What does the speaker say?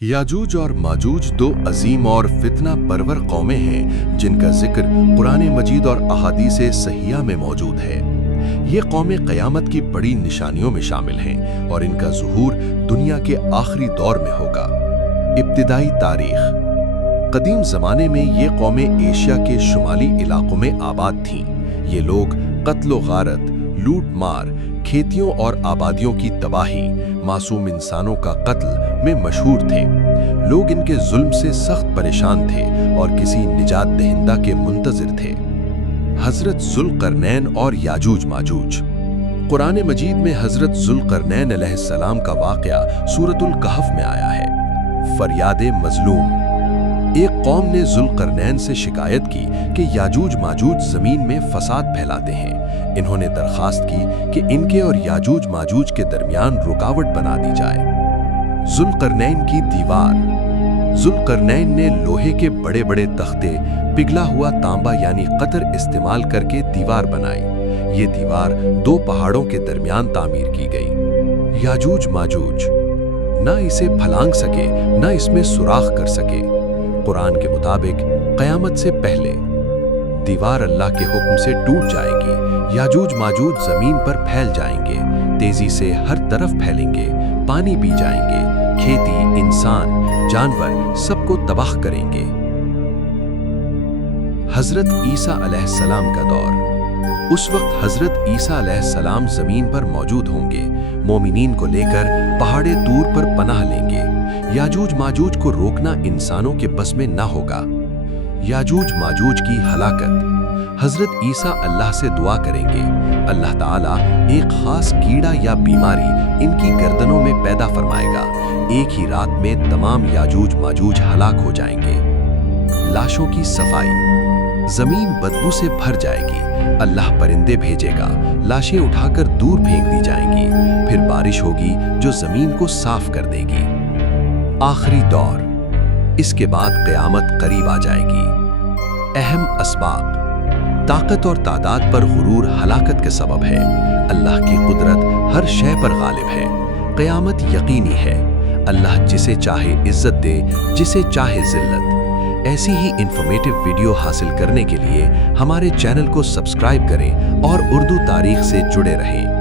याजूज और माजूज दो अजीम और फितना परवर कौमें हैं जिनका जिक्र कुरान मजीद और अहादीस सहिया में मौजूद है। ये कौमें क़यामत की बड़ी निशानियों में शामिल हैं और इनका ज़ुहूर दुनिया के आखिरी दौर में होगा। इब्तिदाई तारीख़। कदीम ज़माने में ये कौमें एशिया के शुमाली इलाकों में आबाद थीं। ये लोग कत्ल गारत, लूट मार, खेतियों और आबादियों की तबाही, मासूम इंसानों का कत्ल में मशहूर थे। लोग इनके जुल्म से सख्त परेशान थे और किसी निजात दहिंदा के मुंतज़िर थे। हज़रत ज़ुल्क़रनैन और याजूज माजूज। कुरान मजीद में हज़रत ज़ुल्क़रनैन अलैहिस्सलाम का वाक़या सूरतुल कहफ़ में आया है। फ़रियादे मज़लूम। एक कौम ने ज़ुल्क़रनैन से शिकायत की कि याजूज माजूज ज़मीन में फ़साद फैलाते हैं। इन्होंने दरख्वास्त की कि इनके और याजूज माजूज के दरमियान रुकावट बना दी जाए। ज़ुल्क़रनैन की दीवार। ज़ुल्क़रनैन ने लोहे के बड़े बड़े तख्ते, पिघला हुआ तांबा यानी कतर इस्तेमाल करके दीवार बनाई। ये दीवार दो पहाड़ों के दरमियान तामीर की गई। याजूज माजूज न इसे फलांग सके न इसमें सुराख कर सके। कुरान के मुताबिक क़यामत से पहले दीवार अल्लाह के हुक्म से टूट जाएगी। याजूज माजूज जमीन पर फैल जाएंगे, तेजी से हर तरफ फैलेंगे, पानी पी जाएंगे, खेती, इंसान, जानवर सबको तबाह करेंगे। हजरत ईसा अलैहिस्सलाम का दौर। उस वक्त हजरत ईसा अलैहिस्सलाम जमीन पर मौजूद होंगे। मोमिनीन को लेकर पहाड़े तूर पर पनाह लेंगे। याजूज माजूज को रोकना इंसानों के बस में न होगा। याजूज माजूज की हलाकत। हजरत ईसा अल्लाह से दुआ करेंगे। अल्लाह ताला एक खास कीड़ा या बीमारी इनकी गर्दनों में पैदा फरमाएगा। एक ही रात में तमाम याजूज माजूज हलाक हो जाएंगे। लाशों की सफाई। जमीन बदबू से भर जाएगी। अल्लाह परिंदे भेजेगा, लाशें उठाकर दूर फेंक दी जाएंगी। फिर बारिश होगी जो जमीन को साफ कर देगी। आखिरी दौर। इसके बाद क़यामत करीब आ जाएगी। अहम असबाब। ताकत और तादाद पर गुरूर हलाकत के सबब है। अल्लाह की कुदरत हर शय पर गालिब है। क़यामत यकीनी है। अल्लाह जिसे चाहे इज्जत दे, जिसे चाहे जिल्लत। ऐसी ही इंफॉर्मेटिव वीडियो हासिल करने के लिए हमारे चैनल को सब्सक्राइब करें और उर्दू तारीख से जुड़े रहें।